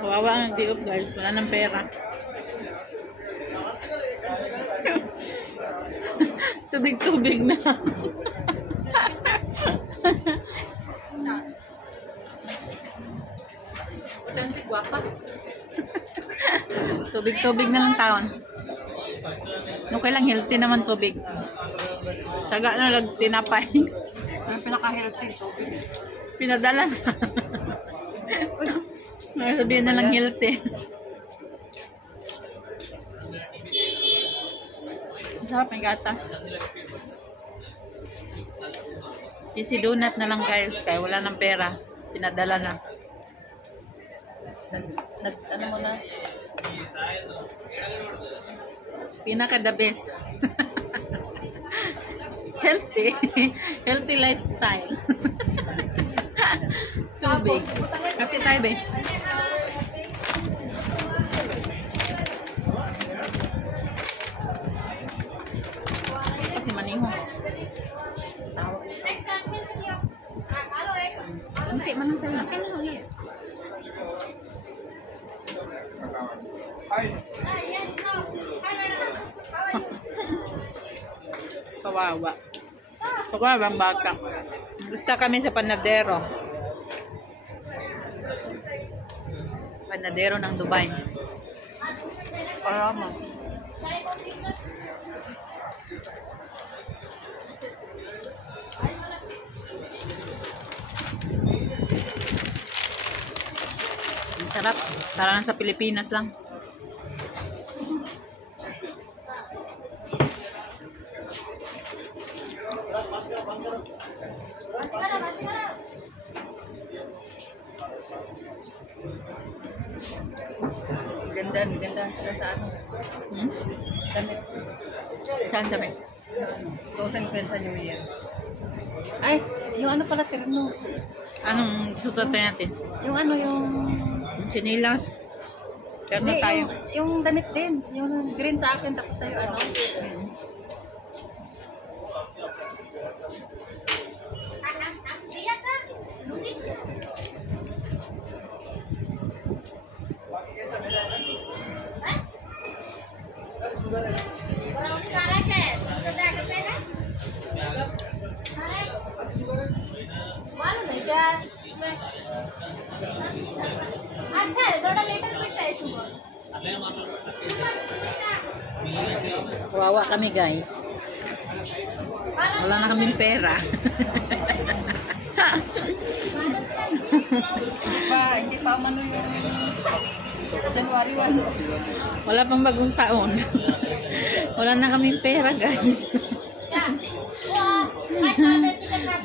Kawawa ang nag-diop guys. Wala ng pera. Tubig-tubig na. Tubig-tubig na lang taon. Okay lang, healthy naman tubig. Tsaga na lang tinapay. Ano pinaka-healthy tubig? Pinadala na. Sabihin na lang healthy. Sarap, may gatas. Cheesy donut na lang guys, kaya wala ng pera. Pinadala na. Ano mo na? Pinaka the best. Healthy. Healthy lifestyle. Tubig. Kape tayo ba? Kasi maniho. Hindi man lang sa'yo. Kailan lang ulit. Kawawa. Kawawa ang bata. Gusto kami sa panadero. Panadero ng Dubai. Parama. Sarap. Parang sa Pilipinas lang. Ganda sila sa ano. Damit. Saan damit? Suotin ko yun sa New Year. Ay, yung ano pala, terno. Anong susuotin natin? Yung ano, yung... Chinilas. Pero Hindi, tayo. yung damit din. Yung green sa akin, tapos sa'yo ano. Kawawa kami guys. Wala na kaming pera. Hindi pa mano yung January 1. Wala pang bagong taon. Wala na kaming pera guys.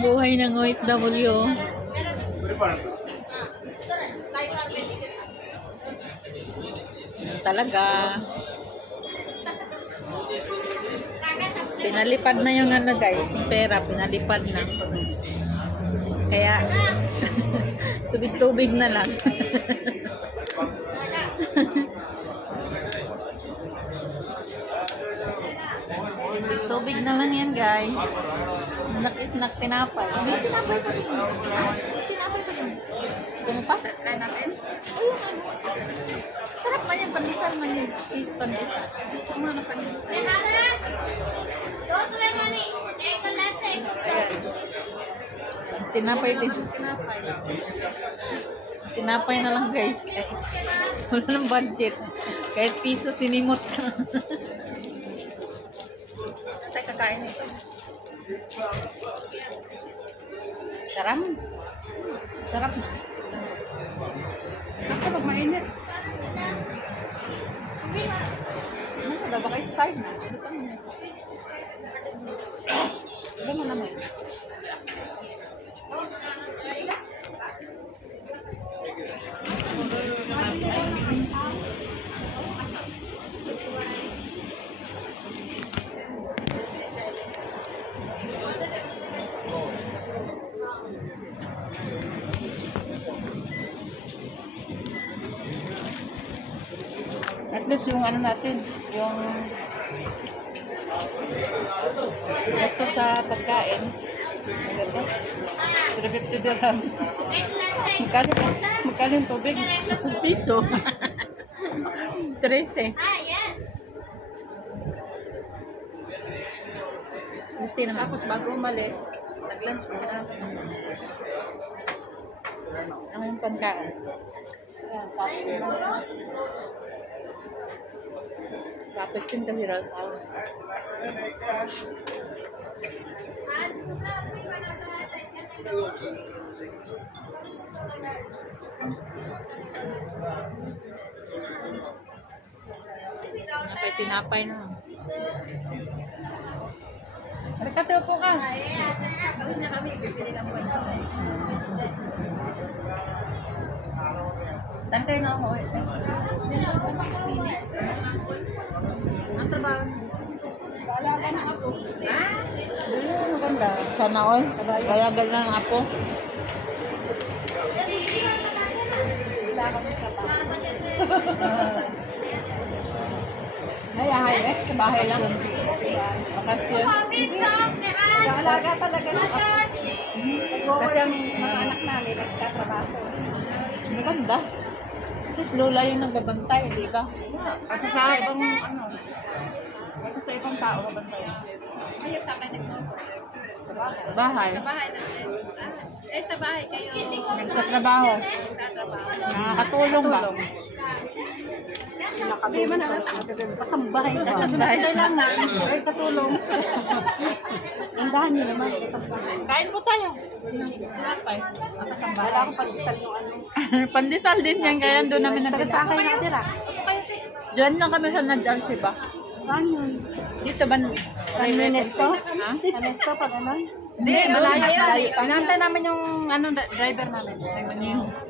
Buhay ng OFW. Talaga. Pinalipad na yung ano guys, pera, pinalipad na. Kaya, tubig-tubig na lang. Tubig na lang yan guys. Snack tinapay. May tinapay pa rin. May tinapay pa rin. Gusto mo pa? Kaya natin? Ayun ano. Sarap man yung pandesal man yung cheese pandesal. Ang mga panis. Tinapay din. Tinapay. Tinapay na lang guys. Ay, wala ng budget. Kahit piso sinimot ka. Tay kakain nito. Sarap. Sarap na. Saan ka pag mainit? Ano daw ba kayo style? Diba mo naman? At least yung ano natin, yung gasto sa pagkain, 350 dirhams. Magkano yung tubig? Piso. 13. Buti naman. Tapos bago umalis, nag-lunch muna. Ang yung pagkain. Tapos din kasi Rosal. Tinapay na. Rekate po ka. Gawin na kami, bibili lang po. Tantay na ako. Ang trabaho. Baalaga na ako. Doon maganda. Sana all. Kaya ganda ng apo. Wala kami trabaho. Hay, sa bahay lang. Bakasyon. Alaga talaga na. Kasi ang mga anak namin nagtatrabaho. Maganda. At least lola yung nagbabantay, di ba? Kasi sa ibang ano, kasi sa ibang tao kabantay. Ay, sa akin Sa bahay. Sa bahay natin. Sa bahay kayo. Nagtatrabaho. Nakakatulong ba? Hindi man halata. Kasambahay na. Kailangan. Ay, katulong. Andahan niyo naman. Kasambahay. Kain po tayo. Tinapay. Kasambahay. Wala akong pandesal yung ano. Pandesal din yan. Kaya doon namin nabila. Sa akin nakatira. Diyan lang kami sa Nadjalsi ba? Saan yun? Dito ba? Nesto? Ha? Nesto pa naman? Hindi, malayo. Pinantay namin yung ano driver namin.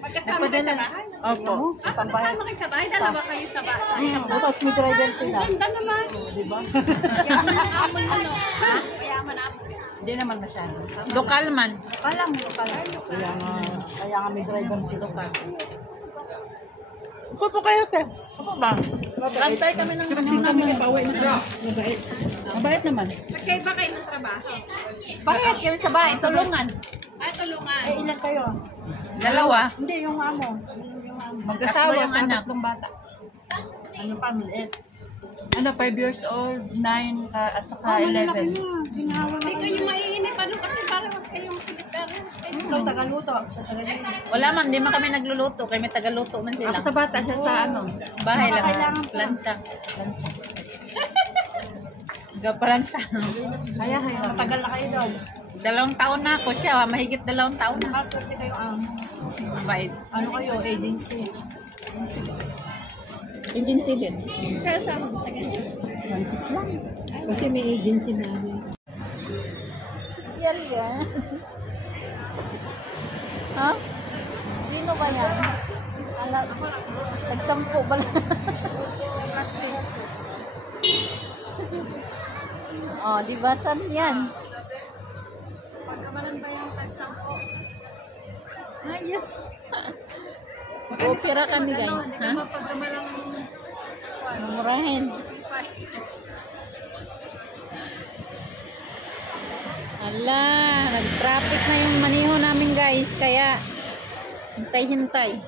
Magkasama kayo sa bahay? Opo. Magkasama kayo sa bahay? Dalawa kayo sa bahay? Bukas may driver sila. Ganda naman. Diba? Yaman ang amoy ano? Ha? Yaman amoy. Hindi naman masyado. Lokal man. Kalang lokal. Kaya nga may driver si lokal. Upo po kayo, te. Upo ba? Antay kami ng kami pauwi na. Mabait. Mabait naman. Magkaiba kayo ng trabaho? Bakit kami sa bahay? Tulungan. Ay, tulungan. Ilan kayo? Dalawa. Hindi, yung amo. Mag-asawa Tatlo yung anak. tatlong bata. Ano pa, maliit? Ano, 5 years old, 9, at saka 11. Hindi kayo maiinip. Ano kasi parang mas kayo makiligaro. Ikaw tagaluto. Siya tagaluto. Wala man, di man kami nagluluto. Kami tagaluto man sila. Ako sa bata, siya sa ano. Bahay lang. Kailangan pa. Plancha. Gapalancha. Kaya. Matagal na kayo doon. 2 taon na ako siya. Mahigit 2 taon na. Nakaswerte kayo ang Mabait. ano kayo, agency. Agency din. Kaya sa mga sa ganyan. 1.6 lang. Kasi may agency namin. Social yan. Ha? Sino ba yan? Nagsampo ba lang? Oh, di ba? Saan yan? Pagkamalan ba yung tagsampo? Ayos. Mag-opera kami guys. Ha? Pagkamalang Murahin. Ala, nag-traffic na yung maniho namin guys. Kaya, hintay-hintay.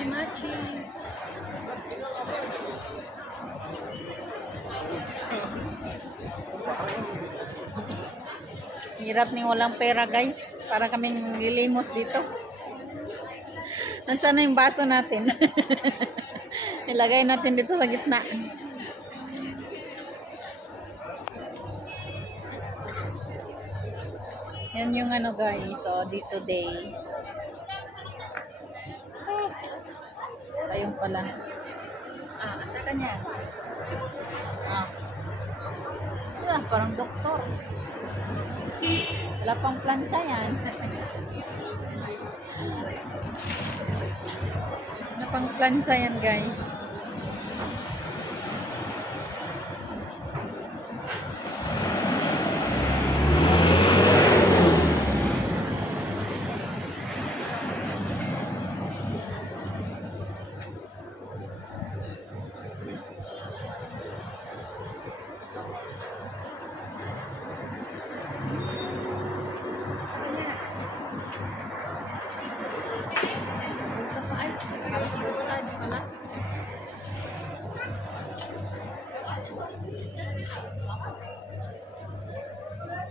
machi-machi. Hirap ni walang pera guys. Para kaming lilimos dito. Nasaan na yung baso natin? Ilagay natin dito sa gitna. Yan yung ano guys. So, dito day. Ayun pala. Sa kanya. Parang doktor. Wala pang plancha yan. Wala pang plancha yan guys.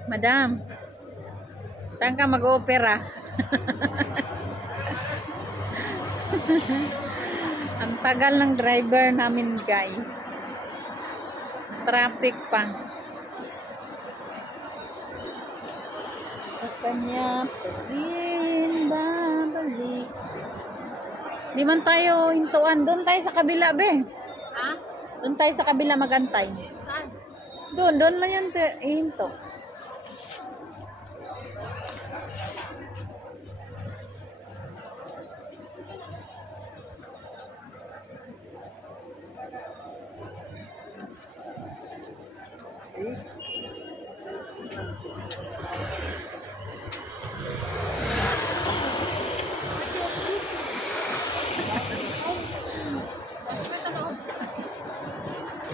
Madam, saan ka mag-opera? Ang tagal ng driver namin, guys. Traffic pa. Sa kanya pa rin babalik. Di man tayo hintuan. Doon tayo sa kabila, be. Ha? Doon tayo sa kabila magantay. Saan? Doon man yan hinto.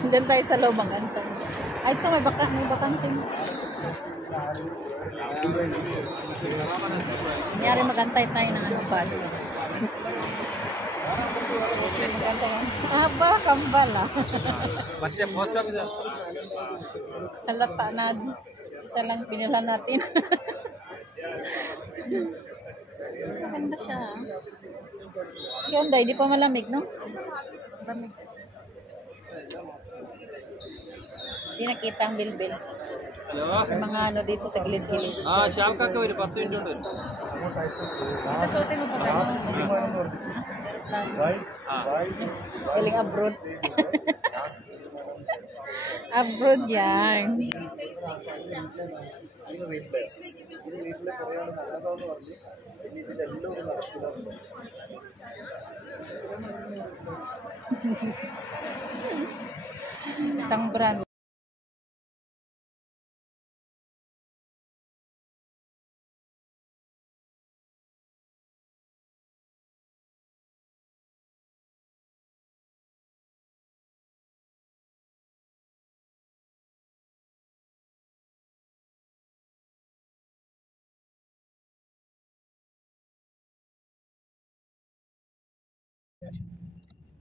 Diyan tayo sa loob magantay. Ay, ito may bakante. Nangyari magantay tayo ng bus. Magantay. Aba, kambal ah. Halata na. Isa lang pinila natin. Maganda siya. Ganda, hindi pa malamig, no? Malamig na siya. Hindi nakita ang bilbil. Yung mga ano dito sa gilid-gilid. Shyam കാക്ക ഒരു 10 മിനിറ്റ് ഉണ്ട് Ito suotin mo pa gano'n. Galing abroad. Abroad yan. Isang brand.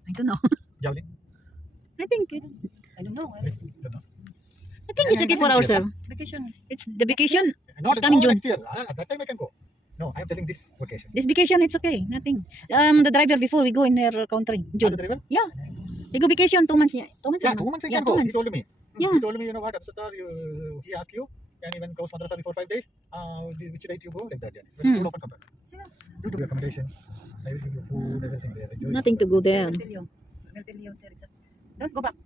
I don't know. Javelin? I think it's, I don't know. Don't know. I think it's okay for ourselves. Vacation. It's the vacation. Not It's coming June. next year. At that time I can go. No, I am telling this vacation. This vacation, it's okay. Nothing. The driver before we go in their country, Ah, June. the driver? Yeah. We go vacation 2 months. Yeah, 2 months. Yeah, or no? 2 months I Yeah, can 2 go. He months. told me. Yeah. He told me, you know what, Absattar, he asked you, can even close madrasa before 5 days? Which date you go? Like that, yeah. But Hmm. you will open somewhere. You do the accommodation. I will give you food, everything there. Enjoy. Nothing to go there. I'll tell you. I'll tell you, sir. Don't go back.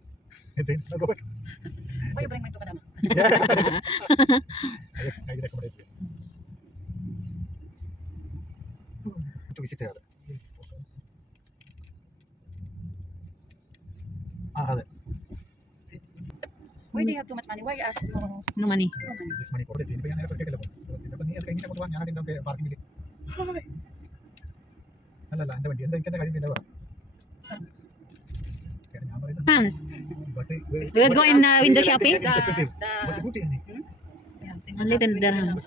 That's it. Now go back. Why you bring me to Kadama? I will accommodate you. To visit there. That's it. Why do you have too much money? Why you ask no, No money. no money? This money കൊടുത്തിട്ട് ഇനി ഞാൻ നേരെ കേൾക്കല അപ്പോൾ നീ അത് കഴിഞ്ഞിട്ട് കൊണ്ടുപോകാൻ ഞാൻ അതിന്റെ പാർക്കിംഗിൽ അല്ലല്ല എൻ്റെ വണ്ടി എന്താ എനിക്കെന്താ കാര്യം ചെയ്യേണ്ടത് പറ ഞാൻ പറയുന്നത് Hans, but we'll go in window shopping. but good yani Yeah, Only 10 dirhams.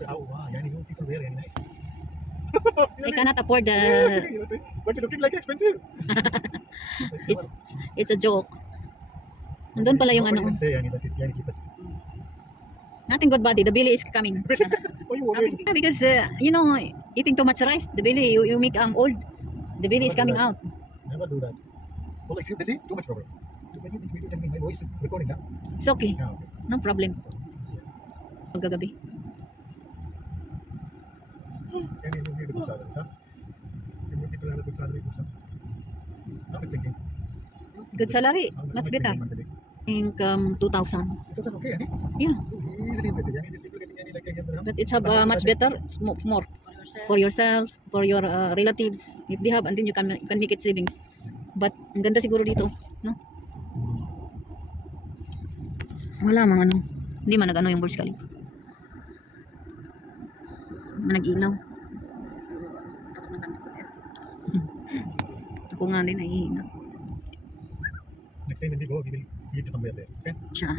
yani you people wear and nice I cannot afford the. but you looking like expensive It's a joke. Nandun pala yung ano. say yani that is yani cheapest Nothing good body. The belly is coming. oh you always Yeah, because you know, eating too much rice, the belly you make old. The belly is coming out. never do that well if you busy too much problem when you video tell me my voice recording na It's okay. yeah okay No problem. Pagkagabi. and you need a good salary sir you need to have a good salary good salary I'm thinking Good salary. how Much much better. paying monthly? Income 2,000. It doesn't okay yani Yeah. easily better yani these people getting yani like a dirham But it's much better. It's more for yourself. for your relatives. If they have, and then you can make it savings. But ang ganda siguro dito, no? Wala mang ano. Hindi man nag-ano yung Burj Khalifa. Nag-ilaw. Ako nga din nahihina. next time when we go we will eat somewhere there okay Siya.